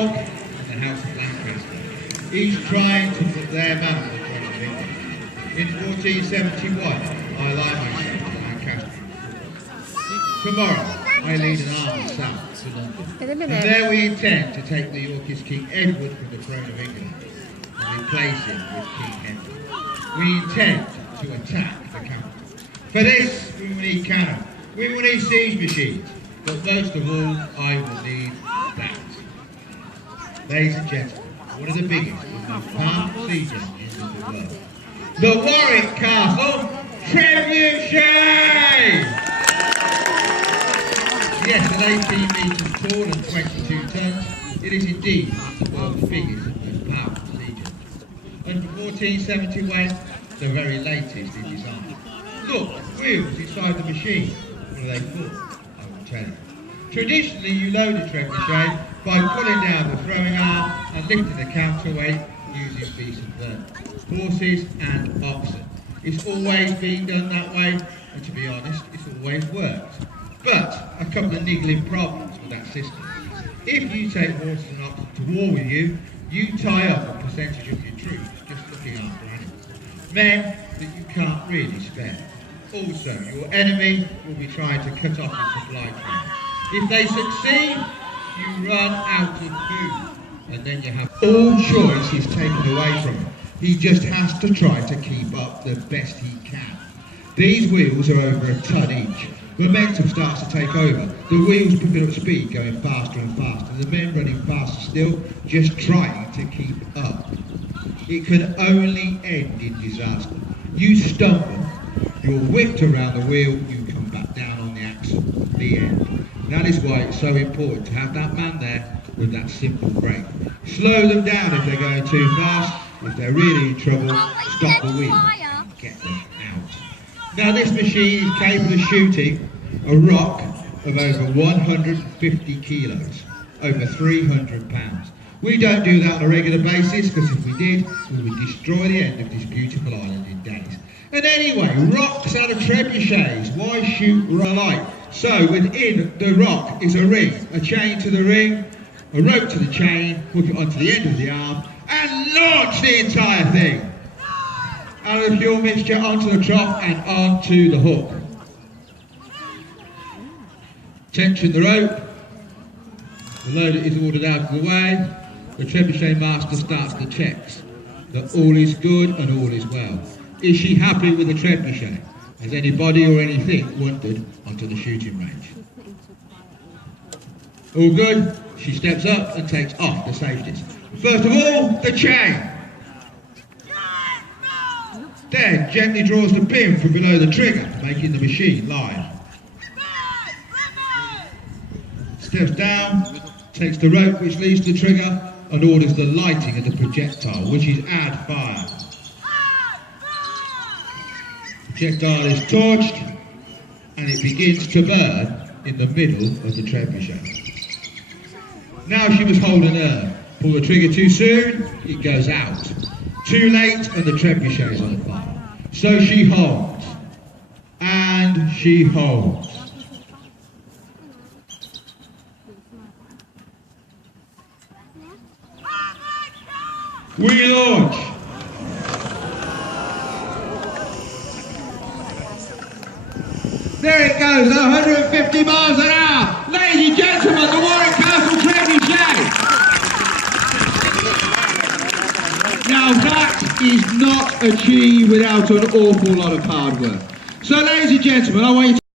in the House of Lancaster, each trying to put their man on the throne of England. In 1471, I lie myself to Lancaster. Tomorrow, I lead an army south to London, and there we intend to take the Yorkist King Edward from the throne of England and replace him with King Henry. We intend to attack the capital. For this, we will need cannon, we will need siege machines, but most of all, I will need that. Ladies and gentlemen, one of the biggest and most powerful siege engines in the world. The Warwick Castle Trebuchet! Yes, at 18 metres tall and 22 tons, it is indeed the world's biggest and most powerful siege engine. And from 1471, the very latest in design. Look, wheels inside the machine. What are they for? I will tell you. Traditionally, you load a trebuchet by pulling down the throwing arm and lifting the counterweight using beasts of burden, horses and oxen. It's always been done that way, and to be honest, it's always worked. But a couple of niggling problems with that system. If you take horses and oxen to war with you, you tie up a percentage of your troops just looking after animals. Men that you can't really spare. Also, your enemy will be trying to cut off your supply chain. If they succeed, you run out of food, and then you have all choice is taken away from him. He just has to try to keep up the best he can. These wheels are over a ton each. Momentum starts to take over. The wheels picking up speed, going faster and faster. The men running faster still, just trying to keep up. It can only end in disaster. You stumble, you're whipped around the wheel, you come back down on the axle. The end. That is why it's so important to have that man there with that simple brake. Slow them down if they're going too fast. If they're really in trouble, stop the wheel and get them out. Now this machine is capable of shooting a rock of over 150 kilos, over 300 pounds. We don't do that on a regular basis, because if we did, we would destroy the end of this beautiful island in days. And anyway, rocks out of trebuchets. Why shoot light? So within the rock is a ring, a chain to the ring, a rope to the chain, hook it onto the end of the arm, and launch the entire thing. Out of the fuel mixture onto the trough and onto the hook. Tension the rope. The loader is ordered out of the way. The trebuchet master starts the checks that all is good and all is well. Is she happy with the trebuchet? Has anybody or anything wandered onto the shooting range? All good? She steps up and takes off the safeties. First of all, the chain. Then gently draws the pin from below the trigger, making the machine live. Steps down, takes the rope which leads to the trigger, and orders the lighting of the projectile, which is add fire. Projectile is torched, and it begins to burn in the middle of the trebuchet. Now she must hold an nerve. Pull the trigger too soon, it goes out. Too late, and the trebuchet is on fire. So she holds, and she holds. We launch. There it goes, 150 miles an hour. Ladies and gentlemen, the Warwick Castle Trebuchet. Now that is not achieved without an awful lot of hard work. So ladies and gentlemen, I want you to